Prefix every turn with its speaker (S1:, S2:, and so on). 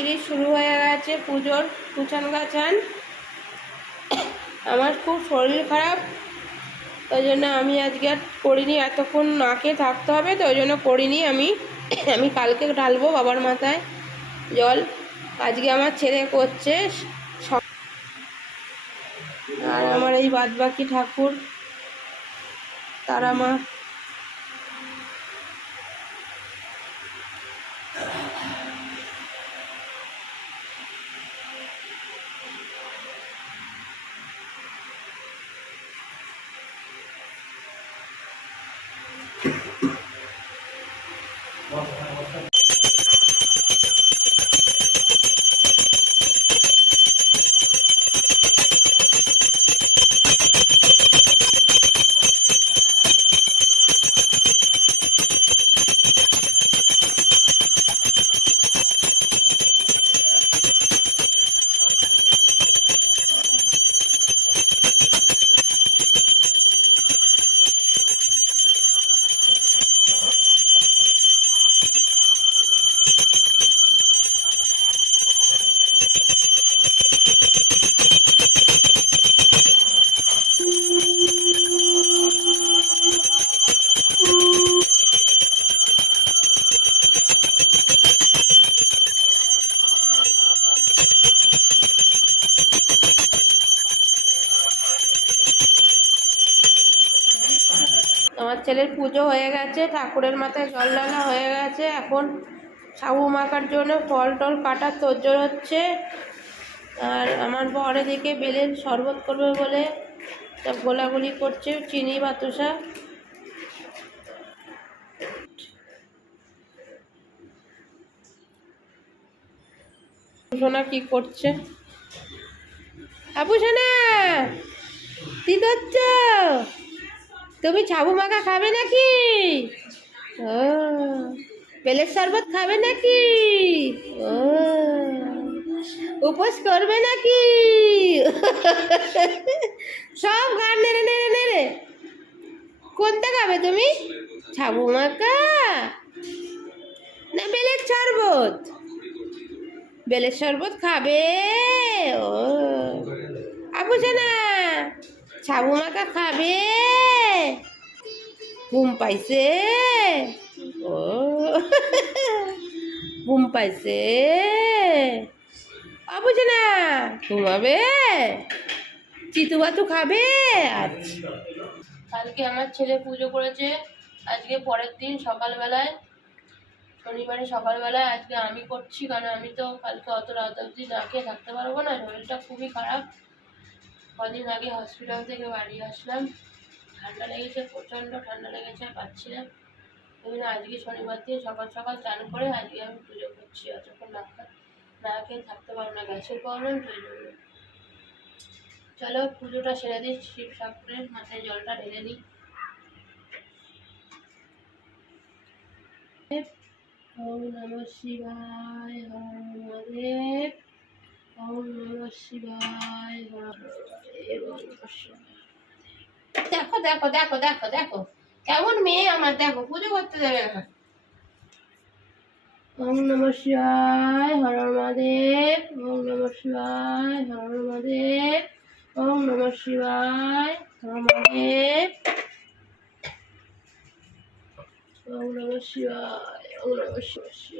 S1: Series শুরু হয়ে গেছে পুজোর। কুচান গাছান আমার খুব শরীর খারাপ। ওই জন্য আমি আজকে আর করিনি এতক্ষণ নাকে থাকতে হবে, তো ওই জন্য করিনি আমি। আমি কালকে ঢালবো বাবার মাথায় জল। আজকে আমার ছেলে করছে আর আমার এই বাদবাকি ঠাকুর, তারা মা। আমার ছেলের পুজো হয়ে গেছে, ঠাকুরের মাথায় জল ঢালা হয়ে গেছে, এখন সাবু মাখার জন্য ফল টল কাটার তোজ্জোর হচ্ছে। আর আমার বর এদিকে বেলের শরবত করবে বলে সব গোলাগুলি করছে, চিনি, বাতুসা। সোনা কি করছে? আপু সোনা, কি তুমি ছাবু মাখা খাবে নাকি? ও বেলের শরবত খাবে নাকি? ও, উপোস করবে নাকি? সব গান নেড়ে নেড়ে নেড়ে। কোনটা খাবে তুমি? ছাবু মাখা? না বেলের শরবত। বেলের শরবত খাবে? ও আপু না ছাবু মাখা খাবে? ঘুম পাইছে? ও। ঘুম পাইছে? বুঝে না, ঘুমাবে? চিতু খাবে? আচ্ছা। কালকে আমার ছেলে পুজো করেছে, আজকে পরের দিন সকালবেলায়, শনিবারে সকালবেলায় আজকে আমি করছি, কারণ আমি তো কালকে অত রাত অবধি না খেয়ে থাকতে পারব না, শরীরটা খুবই খারাপ। কদিন আগে হসপিটাল থেকে বাড়ি আসলাম। ঠান্ডা লেগেছে, প্রচণ্ড ঠান্ডা লেগেছে, আর পাচ্ছি না। ওই আজকে শনিবার দিন সকাল সকাল চান করে আজকে আমি পুজো করছি, অতক্ষণ না না খেয়ে থাকতে পারব না, গ্যাসের প্রবলেম সেই জন্য। চলো, পুজোটা সেরে দিই, শিব ঠাকুরের মাথায় জলটা ঢেলে নিই। ওম নমঃ শিবায় দেখো দেখো দেখো দেখো দেখো। কেমন মেয়ে আমার, দেখো, পুজো করতে দেবে না। ওম নমঃ শিবায়, হর মহাদেব। ওম নমঃ শিবায়, হর মহাদেব। ওম নমঃ শিবায়, হর মহাদেব। ওম নমঃ শিবায়, ওম নমঃ শিবায়।